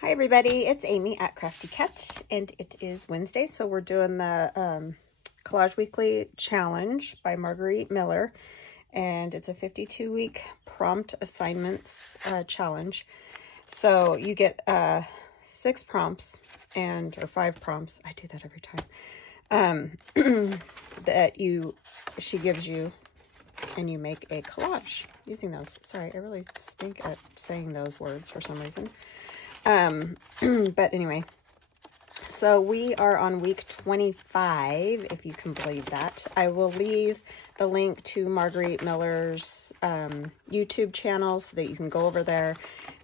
Hi everybody, it's Amy at Crafty Cat, and it is Wednesday, so we're doing the Collage Weekly Challenge by Margarete Miller, and it's a 52-week prompt assignments challenge. So you get 6 prompts, or 5 prompts, I do that every time, that she gives you, and you make a collage using those. Sorry, I really stink at saying those words for some reason. But anyway, so we are on week 25, if you can believe that. I will leave the link to Margarete Miller's YouTube channel so that you can go over there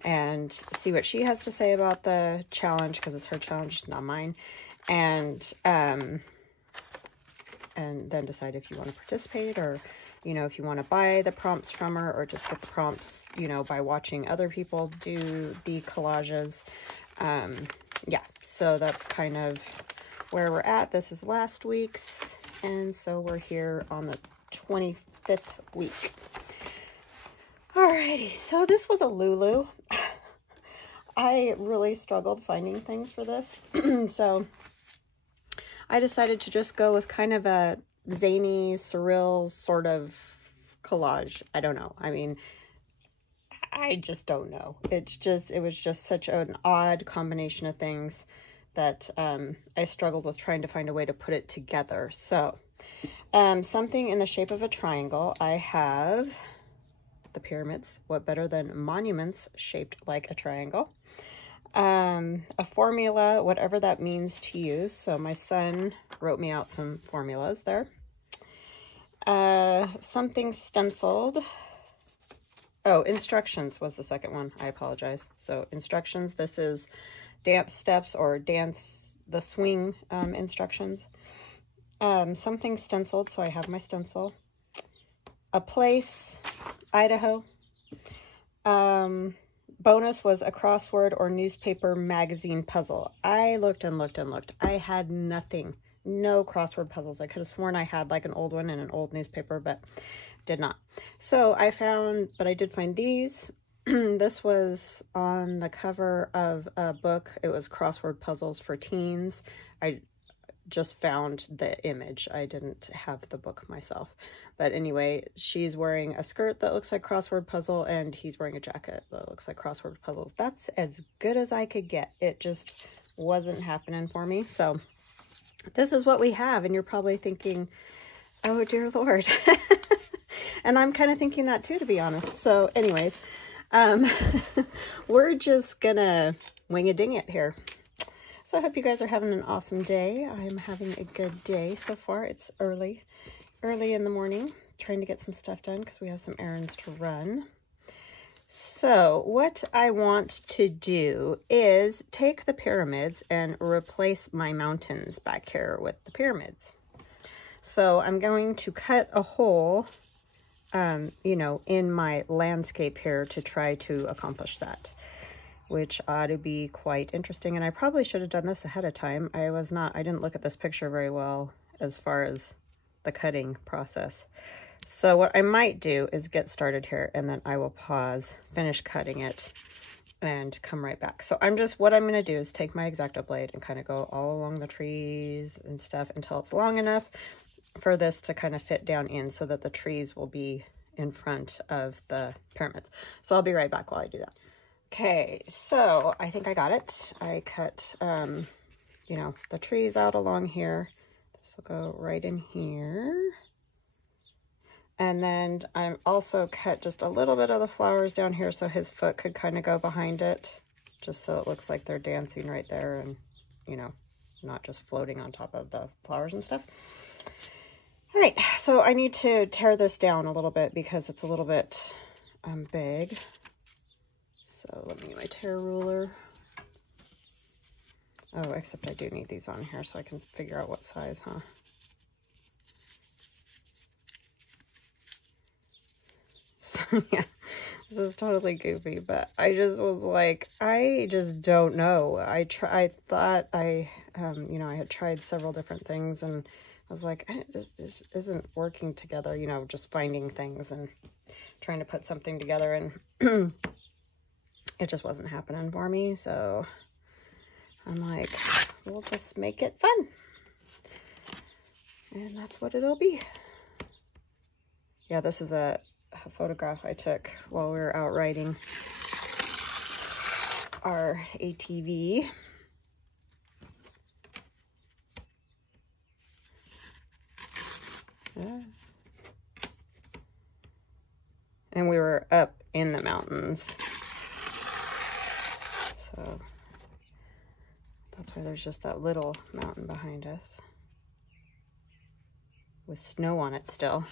and see what she has to say about the challenge, because it's her challenge, not mine, and then decide if you want to participate, or if you want to buy the prompts from her, or just get the prompts, by watching other people do the collages. Yeah, so that's kind of where we're at. This is last week's, and so we're here on the 25th week. Alrighty, so this was a Lulu. I really struggled finding things for this, so I decided to just go with kind of a zany, surreal sort of collage. I don't know. I mean, I just don't know. It was just such an odd combination of things that I struggled with trying to find a way to put it together. So, something in the shape of a triangle. I have the pyramids. What better than monuments shaped like a triangle? A formula, whatever that means to you. So my son wrote me out some formulas there. Something stenciled. Oh, instructions was the second one. I apologize. So instructions, this is dance steps, or the swing instructions. Something stenciled, so I have my stencil. A place, Idaho. Bonus was a crossword or newspaper magazine puzzle. I looked and looked and looked. I had nothing. No crossword puzzles. I could have sworn I had like an old one in an old newspaper, but did not. So I did find these. This was on the cover of a book. It was crossword puzzles for teens. I just found the image. I didn't have the book myself. But anyway, she's wearing a skirt that looks like crossword puzzle, and he's wearing a jacket that looks like crossword puzzles. That's as good as I could get. It just wasn't happening for me. So this is what we have, and you're probably thinking, oh dear Lord. And I'm kind of thinking that too, to be honest. So anyways, we're just gonna wing-a-ding it here. So I hope you guys are having an awesome day. I'm having a good day so far. It's early in the morning, trying to get some stuff done because we have some errands to run. So what I want to do is take the pyramids and replace my mountains back here with the pyramids. So I'm going to cut a hole, in my landscape here to try to accomplish that, which ought to be quite interesting. And I probably should have done this ahead of time. I didn't look at this picture very well as far as the cutting process. So what I might do is get started here, and then I will pause, finish cutting it, and come right back. So what I'm going to do is take my X-Acto blade and kind of go all along the trees and stuff until it's long enough for this to kind of fit down in, so that the trees will be in front of the pyramids. So I'll be right back while I do that. Okay, so I think I got it. I cut, the trees out along here. This will go right in here. And then I also cut just a little bit of the flowers down here so his foot could kind of go behind it, just so it looks like they're dancing right there and, not just floating on top of the flowers and stuff. All right, so I need to tear this down a little bit because it's a little bit big. So let me get my tear ruler. Oh, except I do need these on here so I can figure out what size, huh? So yeah, this is totally goofy, but I just was like, I just don't know. I thought I had tried several different things, and I was like, this isn't working together, just finding things and trying to put something together. And it just wasn't happening for me. So I'm like, we'll just make it fun. And that's what it'll be. Yeah, this is a photograph I took while we were out riding our ATV. And we were up in the mountains. So that's why there's just that little mountain behind us with snow on it still.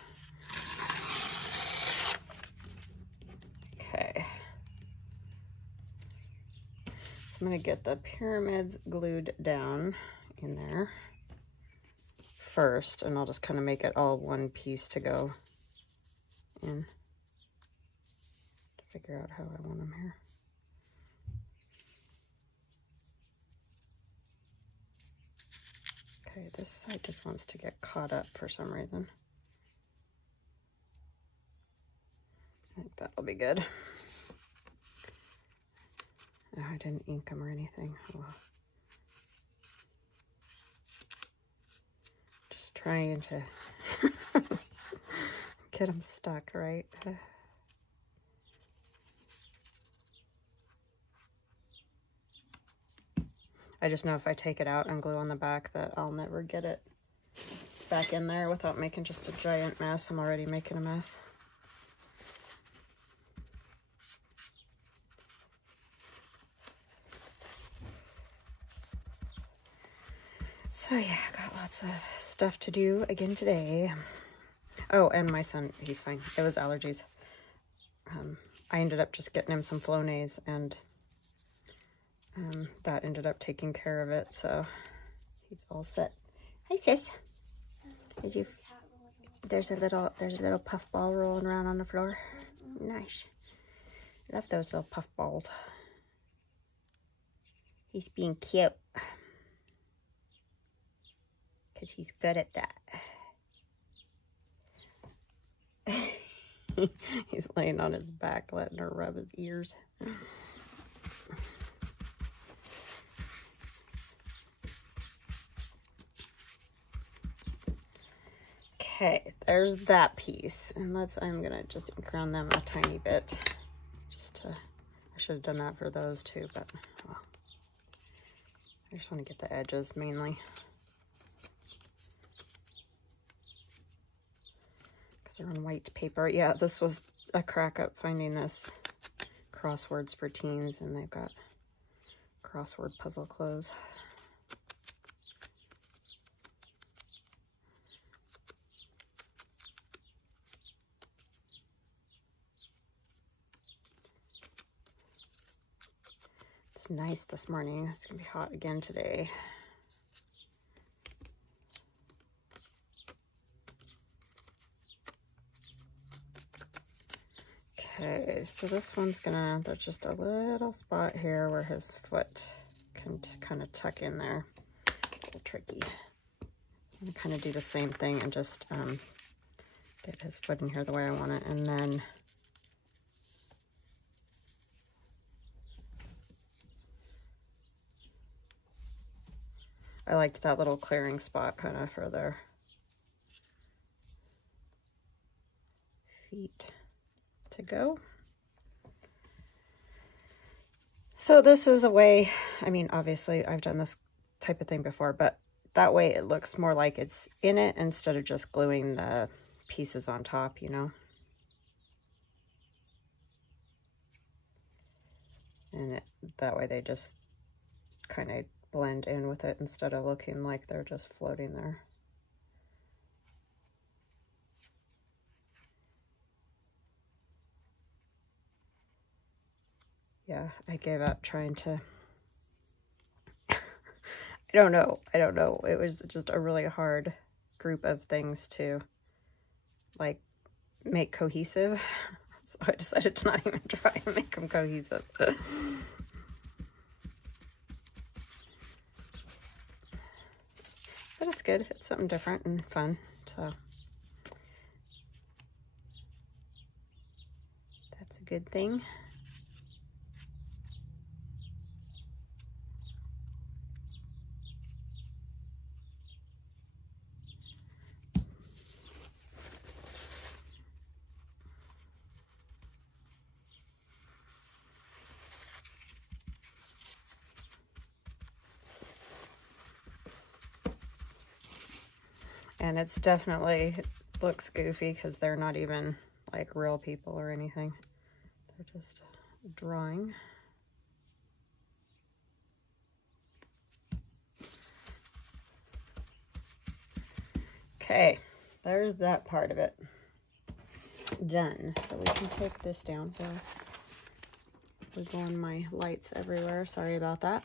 Okay. So I'm going to get the pyramids glued down in there first, and I'll just kind of make it all one piece to go in. To figure out how I want them here. Okay, this side just wants to get caught up for some reason. I think that'll be good. Oh, I didn't ink them or anything. Oh, well. Just trying to get them stuck, right? I just know if I take it out and glue on the back that I'll never get it back in there without making just a giant mess. I'm already making a mess. So yeah, I got lots of stuff to do again today. Oh, and my son, he's fine. It was allergies. I ended up just getting him some Flonase, and that ended up taking care of it, so he's all set. Hi, sis. Did you? There's a little puffball rolling around on the floor. Nice. Love those little puffballs. He's being cute because he's good at that. He's laying on his back, letting her rub his ears. Okay, there's that piece. And I'm gonna just ink around them a tiny bit. I should have done that for those too, but well, I just want to get the edges mainly. Because they're on white paper. Yeah, this was a crack up finding this crosswords for teens, and they've got crossword puzzle clothes. It's nice this morning. It's gonna be hot again today. Okay, so this one's there's just a little spot here where his foot can kind of tuck in there. A little tricky. I'm gonna kind of do the same thing and just get his foot in here the way I want it, and then I liked that little clearing spot kind of for their feet to go. So this is a way, I mean, obviously I've done this type of thing before, but that way it looks more like it's in it instead of just gluing the pieces on top, you know. And that way they just kind of blend in with it instead of looking like they're just floating there. Yeah, I gave up trying to, I don't know. It was just a really hard group of things to like make cohesive. So I decided to not even try and make them cohesive. But it's good. It's something different and fun. So that's a good thing. And it's definitely looks goofy because they're not even like real people or anything. They're just drawing. Okay, there's that part of it done. So we can take this down. We're going my lights everywhere. Sorry about that.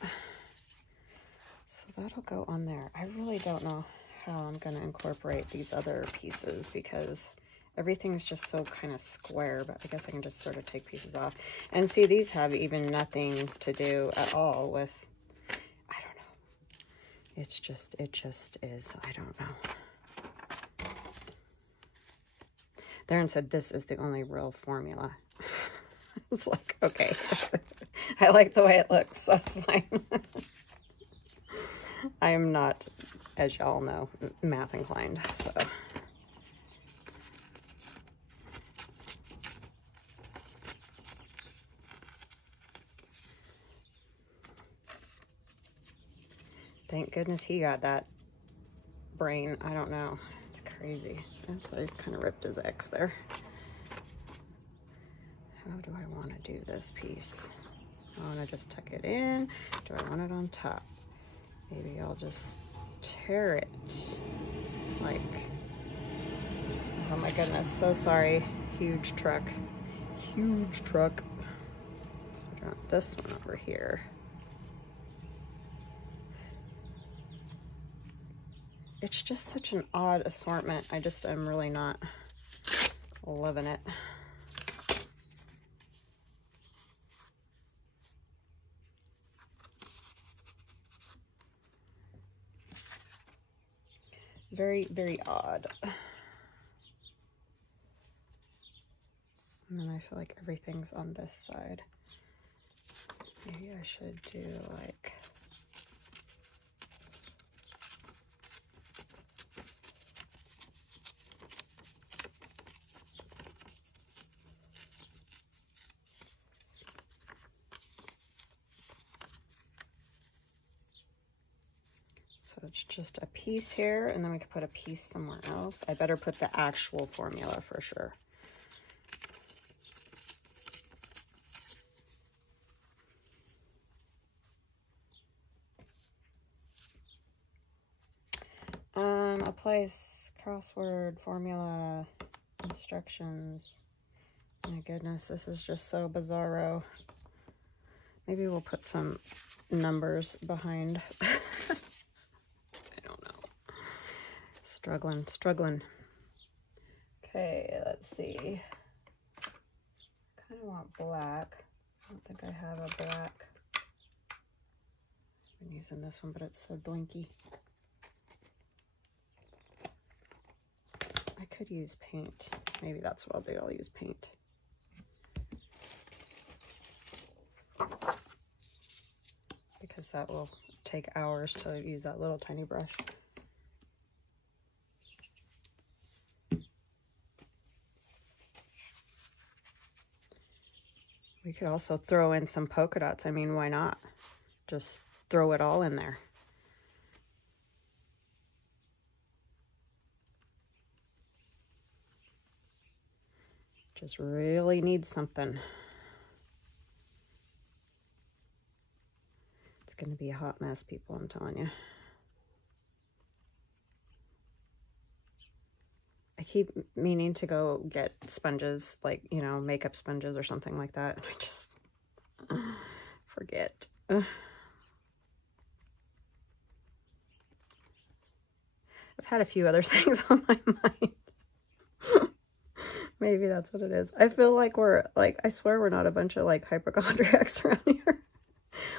So that'll go on there. I really don't know how I'm going to incorporate these other pieces because everything's just so kind of square, but I guess I can just sort of take pieces off. And see, these have even nothing to do at all with, I don't know. It just is, I don't know. Darren said this is the only real formula. It's like, okay, I like the way it looks, that's fine. I am not, as y'all know, math inclined, so. Thank goodness he got that brain. I don't know. It's crazy. That's, I kind of ripped his X there. How do I want to do this piece? I want to just tuck it in. Do I want it on top? Maybe I'll just tear it. Like, oh my goodness, so sorry. Huge truck. Huge truck. I want this one over here. It's just such an odd assortment. I'm really not loving it. Very, very odd. And then I feel like everything's on this side. Maybe I should do like... So it's just a piece here, and then we could put a piece somewhere else. I better put the actual formula for sure. Apply crossword formula instructions. My goodness, this is just so bizarro. Maybe we'll put some numbers behind. Struggling. Okay, let's see. Kind of want black. I don't think I have a black. I've been using this one, but it's so blinky. I could use paint. Maybe that's what I'll do. I'll use paint. Because that will take hours to use that little tiny brush. We could also throw in some polka dots. I mean, why not? Just throw it all in there. Just really need something. It's going to be a hot mess, people, I'm telling you. I keep meaning to go get sponges, like, you know, makeup sponges or something like that. And I just forget. I've had a few other things on my mind. Maybe that's what it is. I feel like we're, like, I swear we're not a bunch of, like, hypochondriacs around here.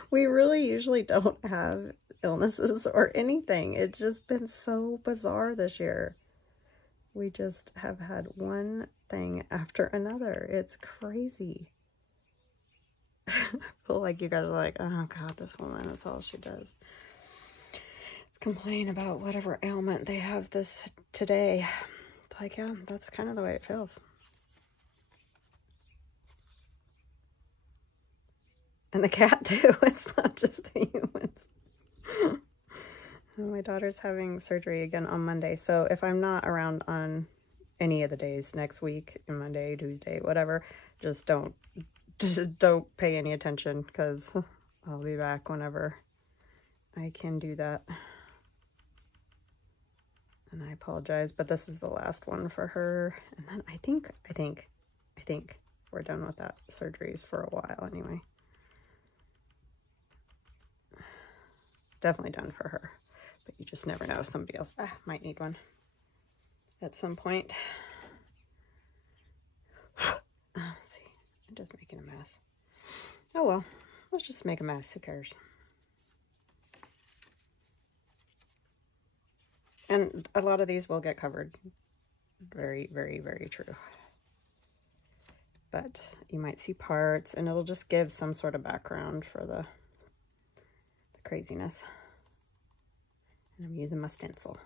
We really usually don't have illnesses or anything. It's just been so bizarre this year. We just have had one thing after another. It's crazy. I feel like you guys are like, oh God, this woman, that's all she does. It's complain about whatever ailment they have this today. It's like, yeah, that's kind of the way it feels. And the cat too. It's not just the humans. Oh, daughter's having surgery again on Monday, so if I'm not around on any of the days next week, Monday, Tuesday, whatever, just don't pay any attention, because I'll be back whenever I can do that. And I apologize, but this is the last one for her. And then I think we're done with that surgeries for a while anyway. Definitely done for her, but you just never know. Somebody else might need one at some point. Let's see, I'm just making a mess. Oh well, let's just make a mess. Who cares? And a lot of these will get covered. Very, very, very true. But you might see parts, and it'll just give some sort of background for the craziness. And I'm using my stencil.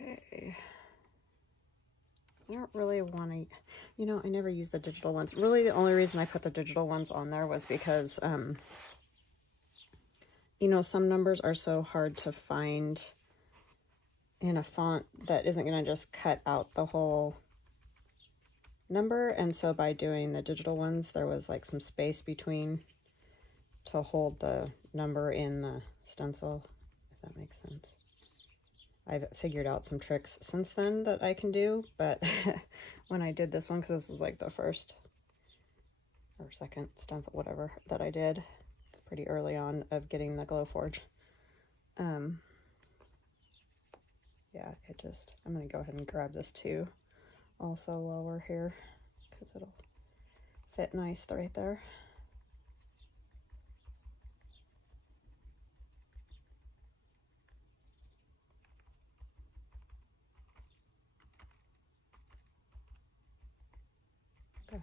Okay. I don't really want to, you know, I never use the digital ones. Really, the only reason I put the digital ones on there was because, you know, some numbers are so hard to find in a font that isn't going to just cut out the whole number. And so by doing the digital ones, there was like some space between to hold the number in the stencil, if that makes sense. I've figured out some tricks since then that I can do, but when I did this one, because this was like the first or second stencil, whatever, that I did pretty early on of getting the Glowforge. Yeah, it just, I'm going to go ahead and grab this too also while we're here, because it'll fit nice right there.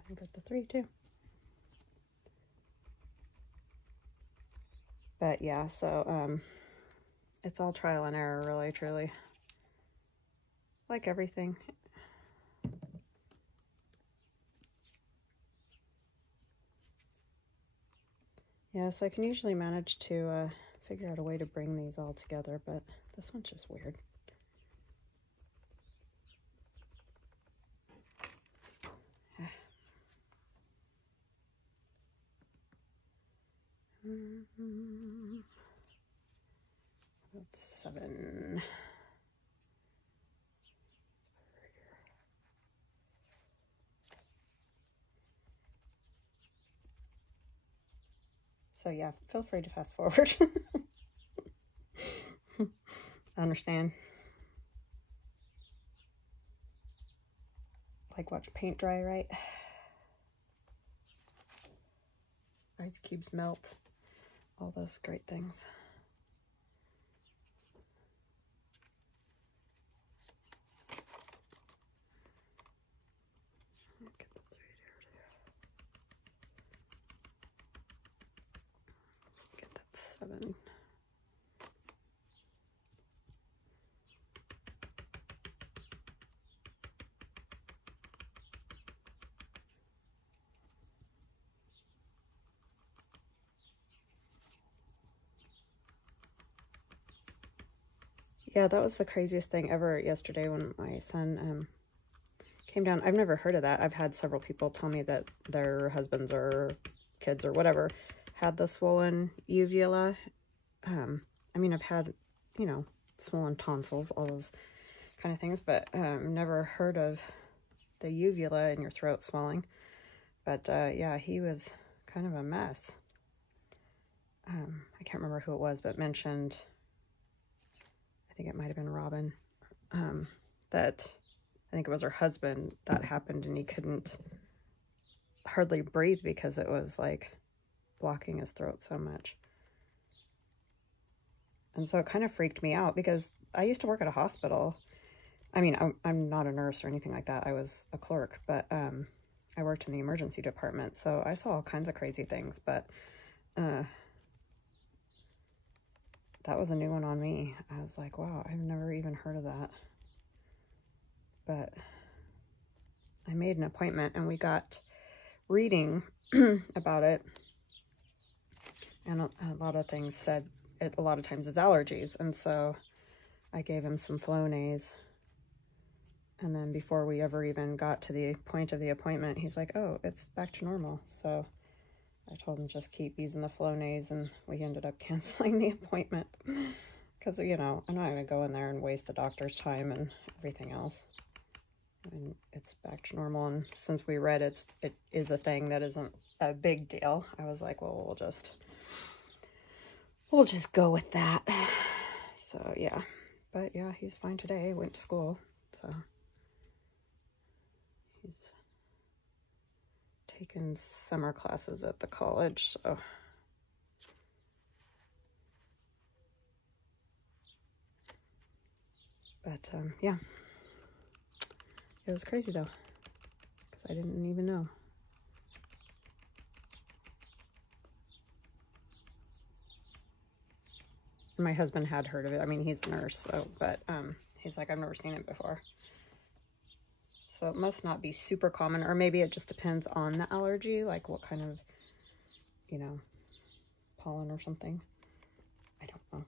I got the 3 too. But yeah, so it's all trial and error, really, truly. Like everything. Yeah, so I can usually manage to figure out a way to bring these all together, but this one's just weird. That's 7. So yeah, feel free to fast forward. I understand. Like watch paint dry, right? Ice cubes melt. All those great things. Get the 3 there. Get that 7. Yeah, that was the craziest thing ever yesterday when my son came down. I've never heard of that. I've had several people tell me that their husbands or kids or whatever had the swollen uvula. I mean, I've had, you know, swollen tonsils, all those kind of things, but never heard of the uvula in your throat swelling. But yeah, he was kind of a mess. I can't remember who it was, but mentioned, I think it might have been Robin, that I think it was her husband that happened, and he couldn't hardly breathe because it was like blocking his throat so much. And so it kind of freaked me out because I used to work at a hospital. I mean, I'm not a nurse or anything like that. I was a clerk, but I worked in the emergency department, so I saw all kinds of crazy things, but that was a new one on me. I was like, wow, I've never even heard of that. But I made an appointment and we got reading about it. And a lot of things said it a lot of times is allergies. And so I gave him some Flonase. And then before we ever even got to the point of the appointment, he's like, oh, it's back to normal. So I told him just keep using the Flonase, and we ended up canceling the appointment. Because, you know, I'm not going to go in there and waste the doctor's time and everything else. And it's back to normal. And since we read it is a thing that isn't a big deal, I was like, well, we'll just go with that. So, yeah. But, yeah, he's fine today. Went to school, so he's taken summer classes at the college, so. But, yeah. It was crazy, though, because I didn't even know. My husband had heard of it. I mean, he's a nurse, so, but he's like, I've never seen it before. So it must not be super common, or maybe it just depends on the allergy, like what kind of, you know, pollen or something. I don't know.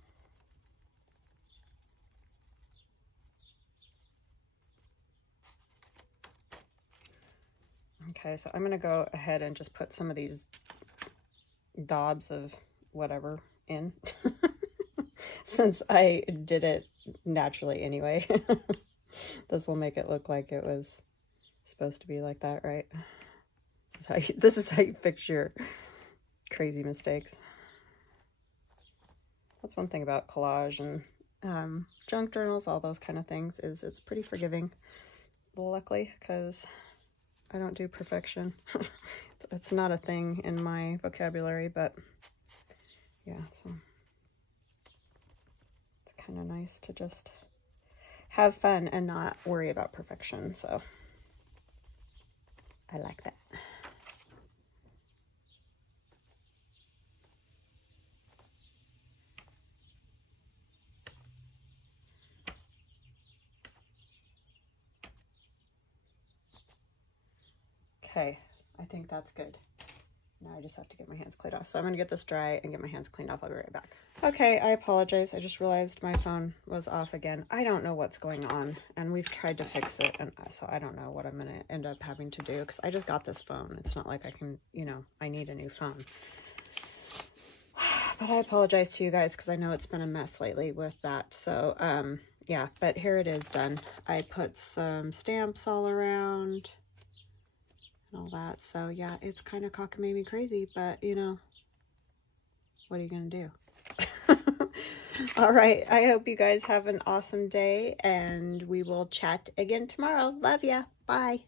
Okay, so I'm going to go ahead and just put some of these daubs of whatever in. Since I did it naturally anyway. This will make it look like it was supposed to be like that, right? This is how you fix your crazy mistakes. That's one thing about collage and junk journals, all those kind of things, is it's pretty forgiving, luckily, because I don't do perfection. It's not a thing in my vocabulary, but yeah, so it's kind of nice to just have fun and not worry about perfection, so I like that. Okay, I think that's good. Now I just have to get my hands cleaned off. So I'm going to get this dry and get my hands cleaned off. I'll be right back. Okay, I apologize. I just realized my phone was off again. I don't know what's going on, and we've tried to fix it, and so I don't know what I'm going to end up having to do, because I just got this phone. It's not like I can, you know, I need a new phone. But I apologize to you guys, because I know it's been a mess lately with that. So, yeah, but here it is done. I put some stamps all around and all that. So yeah, it's kind of cockamamie crazy, but you know, what are you gonna do? All right, I hope you guys have an awesome day, and we will chat again tomorrow. Love ya. Bye.